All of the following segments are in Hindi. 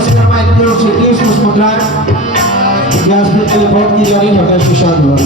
से हमारे लोग से 30 मुस्कुराए इतिहास में रिपोर्ट की जा रही है हमें सुशांत हुआ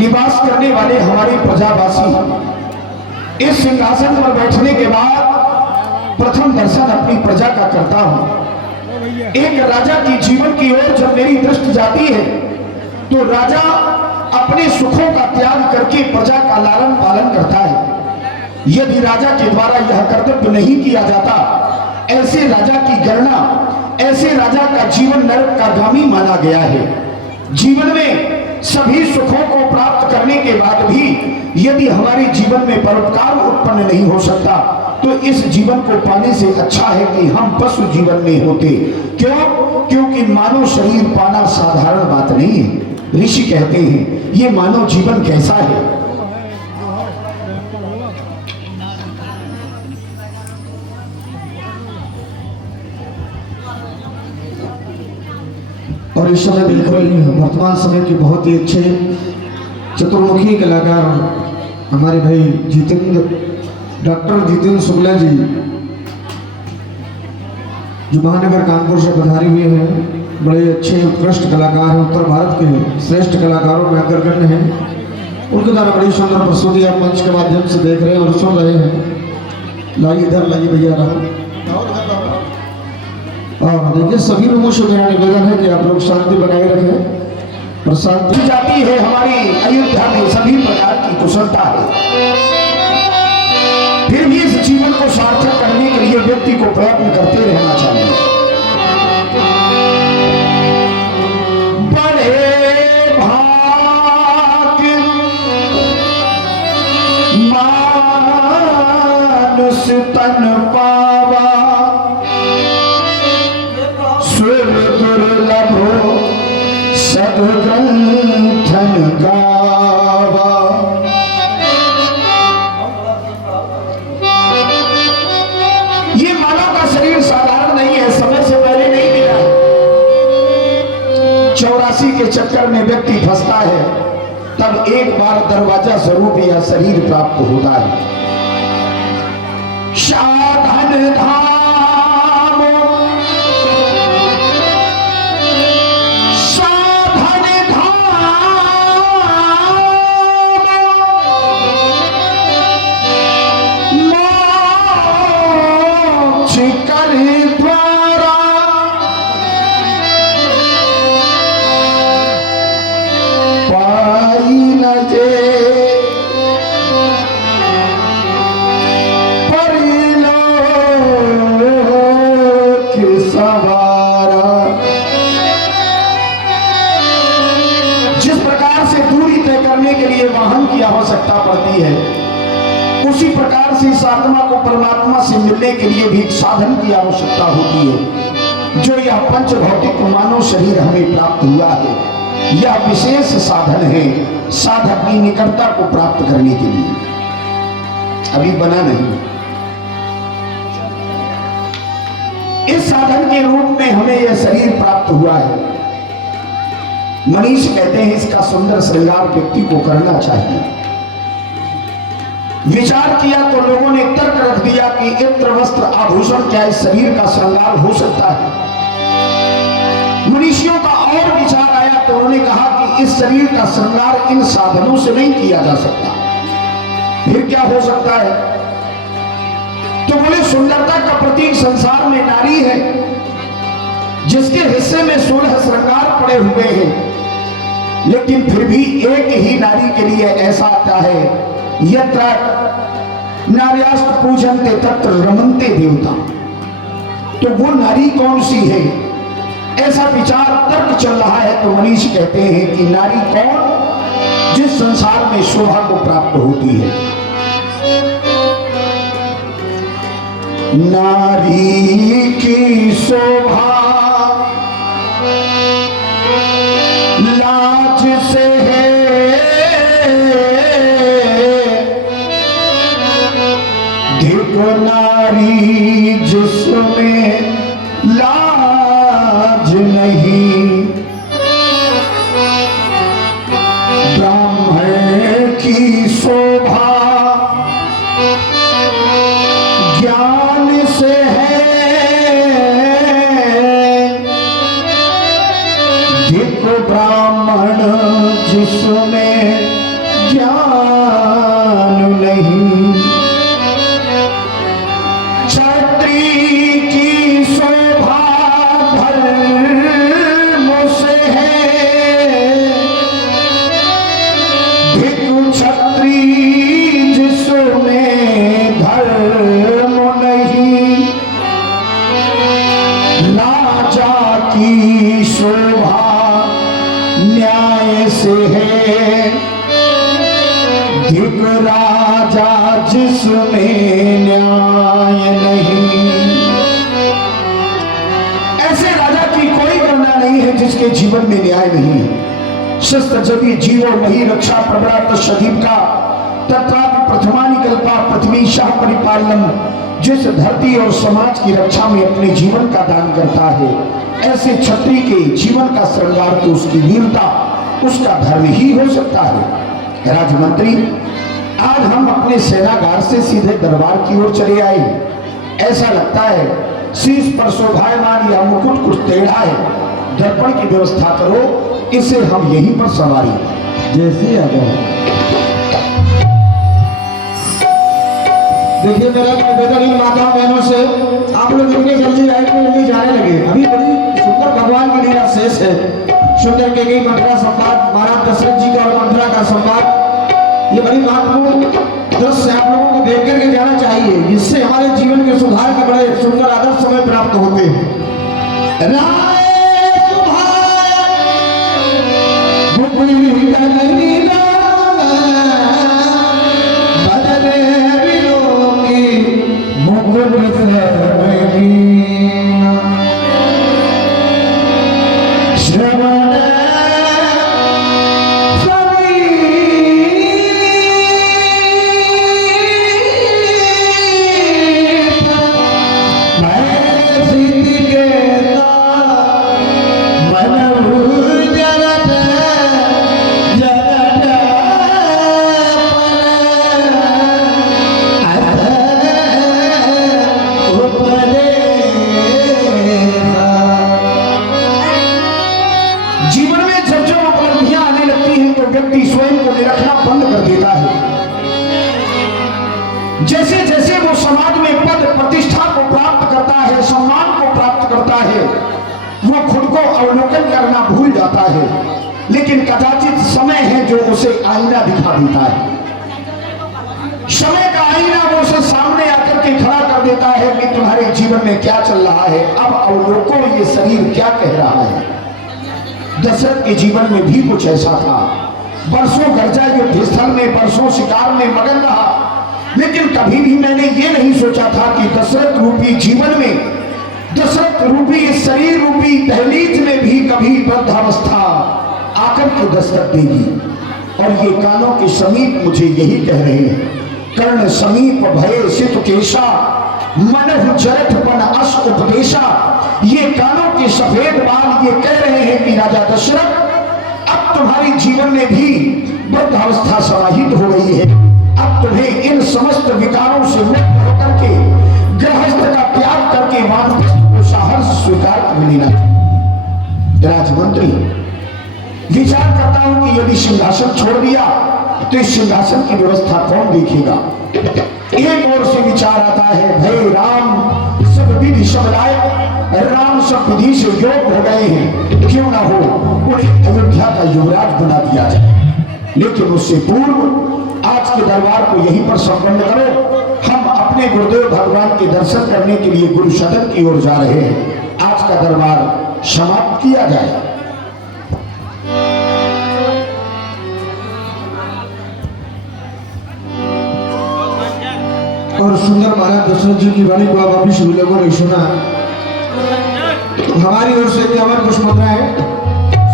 निवास करने वाले हमारे प्रजावासी इस सिंहासन पर बैठने के बाद प्रथम दर्शन अपनी प्रजा का करता हूं। एक राजा की जीवन की ओर जब मेरी दृष्टि जाती है तो राजा अपने सुखों का त्याग करके प्रजा का लालन पालन करता है। यदि राजा के द्वारा यह कर्तव्य नहीं किया जाता, ऐसे राजा की गणना, ऐसे राजा का जीवन नरक का गामी माना गया है। जीवन में सभी सुखों को प्राप्त करने के बाद भी यदि हमारे जीवन में परोपकार उत्पन्न नहीं हो सकता तो इस जीवन को पाने से अच्छा है कि हम पशु जीवन में होते। क्यों? क्योंकि मानव शरीर पाना साधारण बात नहीं है। ऋषि कहते हैं ये मानव जीवन कैसा है। और इस समय देख रहे हैं वर्तमान समय के बहुत ही अच्छे चतुर्मुखी कलाकार हमारे भाई जितेंद्र, डॉक्टर जितेंद्र शुक्ला जी, जो महानगर कानपुर से पधारे हुए हैं। बड़े अच्छे उत्कृष्ट कलाकार हैं, उत्तर भारत के श्रेष्ठ कलाकारों में अग्रगण्य हैं। उनके द्वारा बड़ी सुंदर प्रस्तुति आप मंच के माध्यम से देख रहे हैं और सुन रहे हैं। लाइए इधर लाइए भैया राम। और देखिए सभी लोगों से मेरा निवेदन है कि आप लोग शांति बनाए रखें और शांति जाती है। हमारी अयोध्या में सभी प्रकार की कुशलता है, फिर भी इस जीवन को सार्थक करने के लिए व्यक्ति को प्रयत्न करते रहना चाहिए। बड़े ग्रंथन गावा। ये मानव का शरीर साधारण नहीं है, समय से पहले नहीं मिला। 84 के चक्कर में व्यक्ति फंसता है, तब एक बार दरवाजा स्वरूप यह शरीर प्राप्त होता है। साधन धाम, साधन धाम, मोक्ष कर द्वारा, पाई न जे के लिए वाहन की आवश्यकता पड़ती है, उसी प्रकार से इस आत्मा को परमात्मा से मिलने के लिए भी एक साधन की आवश्यकता होती है। जो यह पंच भौतिक मानव शरीर हमें प्राप्त हुआ है, यह विशेष साधन है साधक की निकटता को प्राप्त करने के लिए। अभी बना नहीं। इस साधन के रूप में हमें यह शरीर प्राप्त हुआ है। मनीष कहते हैं इसका सुंदर श्रृंगार व्यक्ति को करना चाहिए। विचार किया तो लोगों ने तर्क रख दिया कि इत्र वस्त्र आभूषण क्या इस शरीर का श्रृंगार हो सकता है। मनीषियों का और विचार आया तो उन्होंने कहा कि इस शरीर का श्रृंगार इन साधनों से नहीं किया जा सकता, फिर क्या हो सकता है? तो बोले सुंदरता का प्रतीक संसार में नारी है, जिसके हिस्से में 16 श्रृंगार पड़े हुए हैं, लेकिन फिर भी एक ही नारी के लिए ऐसा आता है, यत्र नार्यास्त पूजन्ते तत्र रमन्ते देवता। तो वो नारी कौन सी है, ऐसा विचार तर्क चल रहा है। तो मनीष कहते हैं कि नारी कौन, जिस संसार में शोभा को प्राप्त होती है। नारी की शोभा लाज से है, देखो नारी जिसमें लाज नहीं। ब्राह्मण की शोभा ज्ञान से है, देखो ब्राह्मण जिसमें ज्ञान नहीं। क्षत्रिय की शोभा धर्म से है, देखो क्षत्रिय जिसमें धर्म नहीं। राजा की शोभा न्याय से है, धिक राजा जिसमें न्याय नहीं। ऐसे राजा की कोई गणना नहीं है जिसके जीवन में न्याय नहीं है। शस्त्र जदि जीवो नहीं रक्षा प्रबला तस्दीप का तत्रापि प्रथमा निकल्पा पृथ्वी शाह परिपालनम। जिस धरती और समाज की रक्षा में अपने जीवन का दान करता है, ऐसे क्षत्रिय के जीवन का श्रृंगार तो उसकी वीरता, उसका धर्म ही हो सकता है। राजमंत्री, आज हम अपने सेनागार से सीधे दरबार की ओर चले आए। ऐसा लगता है शीश पर शोभायमान या मुकुट कुछ टेढ़ा है, दर्पण की व्यवस्था करो, इसे हम यहीं पर सवारी। जैसे आ जाओ। देखिए मेरा निवेदन इन माताओं बहनों से, आप लोग इतने जल्दी लाइट में जल्दी जाने लगे। अभी बड़ी सुंदर भगवान की लीला शेष है। सुंदर के गई मंत्रा संवाद, महाराज दशरथ जी का और मंत्रा का संवाद, ये बड़ी महत्वपूर्ण दृश्य आप लोगों को देख करके जाना चाहिए, जिससे हमारे जीवन के सुधार के बड़े सुंदर आदर्श समय प्राप्त होते हैं। राय श्रवण व्यक्ति स्वयं को निरखना बंद कर देता है। जैसे जैसे वो समाज में पद प्रतिष्ठा को प्राप्त करता है, सम्मान को प्राप्त करता है, वो खुद को अवलोकन करना भूल जाता है। लेकिन कदाचित समय है जो उसे आईना दिखा देता है। समय का आईना वो उसे सामने आकर के खड़ा कर देता है कि तुम्हारे जीवन में क्या चल रहा है, अब अवलोको ये शरीर क्या कह रहा है। दशरथ के जीवन में भी कुछ ऐसा था। बरसों गर्जा युद्धस्थल में, बरसों शिकार में मगन रहा, लेकिन कभी भी मैंने ये नहीं सोचा था कि दशरथ रूपी जीवन में, दशरथ रूपी इस शरीर रूपी दहलीज में भी कभी वृद्धावस्था आकर के दस्तक देगी। और ये कानों के समीप मुझे यही कह रहे हैं, कर्ण समीप भय सित केशा मनहु चरठपन अस उपदेशा। ये कानों के सफेद बाल ये कह रहे हैं कि राजा दशरथ, अब तुम्हारी जीवन में भी वृद्धावस्था समाहित हो गई है। अब तुम्हें इन समस्त विकारों से मुक्त होकर के गृहस्थ का त्याग करके वानप्रस्थ को साहस स्वीकार कर लेना। राजमंत्री, विचार करता हूं कि यदि सिंहासन छोड़ दिया तो इस सिंहासन की व्यवस्था कौन देखेगा। एक ओर से विचार आता है, भय राम सब विधि सब लायक, राम सब विधि से योग हो गए हैं, क्यों ना हो उन्हें अयोध्या का युवराज बना दिया जाए। लेकिन उससे पूर्व आज के दरबार को यहीं पर संपन्न करो। हम अपने गुरुदेव भगवान के दर्शन करने के लिए गुरु सदन की ओर जा रहे हैं। आज का दरबार समाप्त किया जाए। और सुंदर महाराज दशरथ जी की वाणी को आप अभी सभी लोगों ने सुना। हमारी ओर से क्या कुछ मुद्रा है,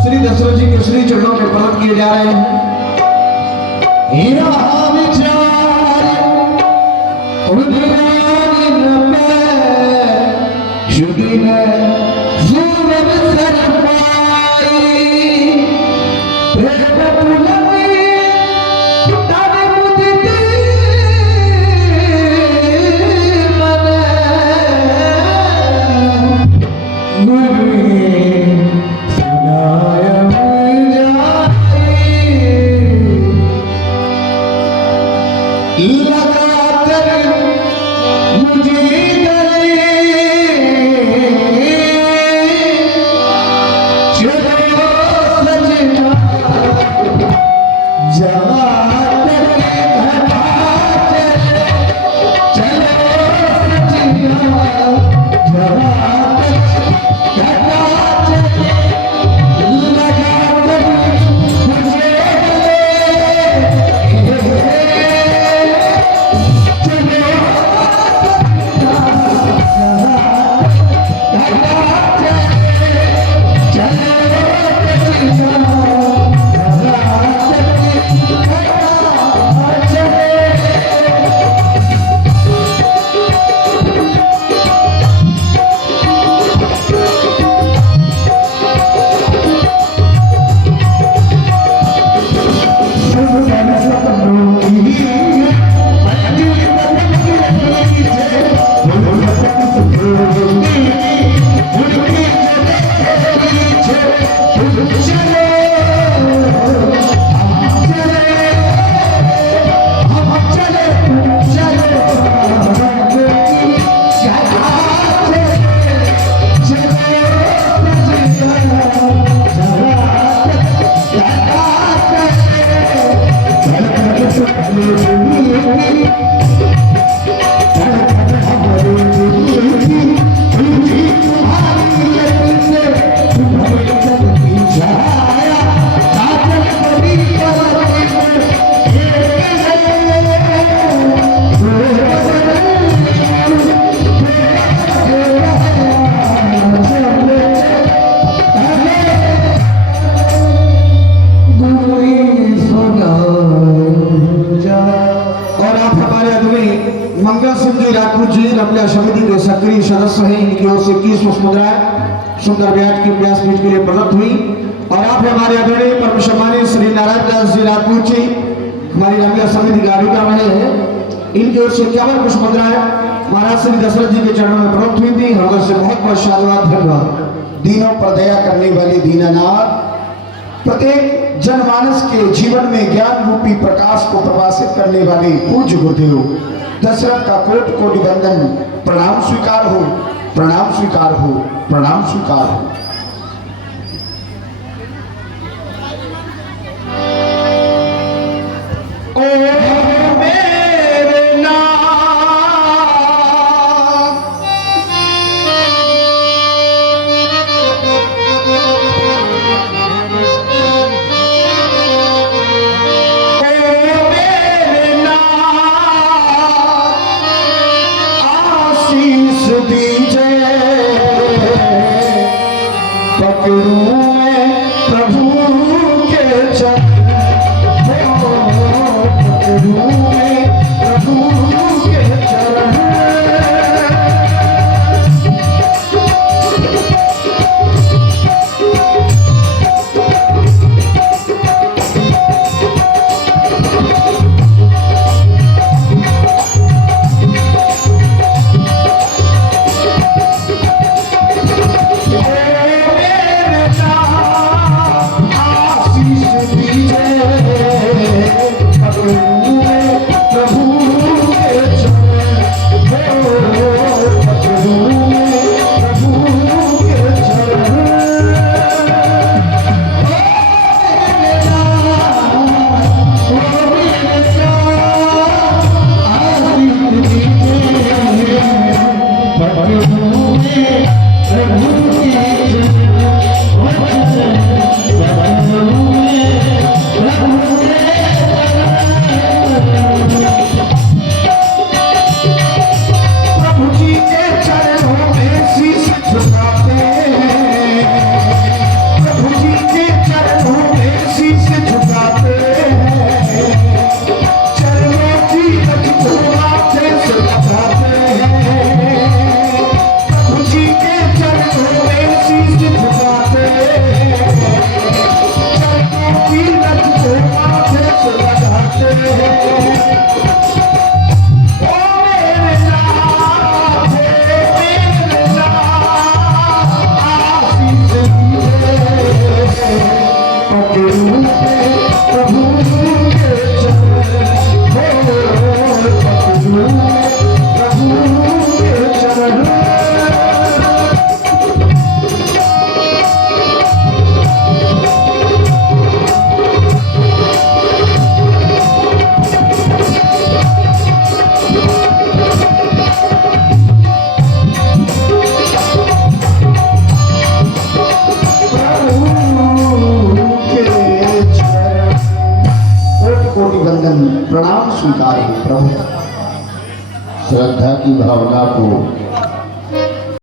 श्री दशरथ जी के श्री चरणों में प्रकट किए जा रहे हैं। सक्रिय सदस्य हैं, इनकी ओर से 21 मुद्राएं सुंदर व्यास की व्यासपीठ के लिए प्रदत्त हुई। और आप हमारे आदरणीय परम सम्मानित श्री नारायण दास जी राजपूत जी हमारी रंगला समिति के आज्ञा रहे हैं, इनकी ओर से 51 कुछ मुद्राएं महाराज श्री दशरथ जी के चरणों में प्रदत्त हुई थी। हृदय से बहुत बहुत साधुवाद, धन्यवाद। दीनों पर दया करने वाले दीनानाथ, प्रत्येक जनमानस के जीवन में ज्ञान रूपी प्रकाश को प्रकाशित करने वाले पूज्य गुरुदेव दशरथ का कोट कोटि वंदन, प्रणाम स्वीकार हो, प्रणाम स्वीकार हो, प्रणाम स्वीकार हो। प्रणाम स्वीकार हो प्रभु। श्रद्धा की भावना को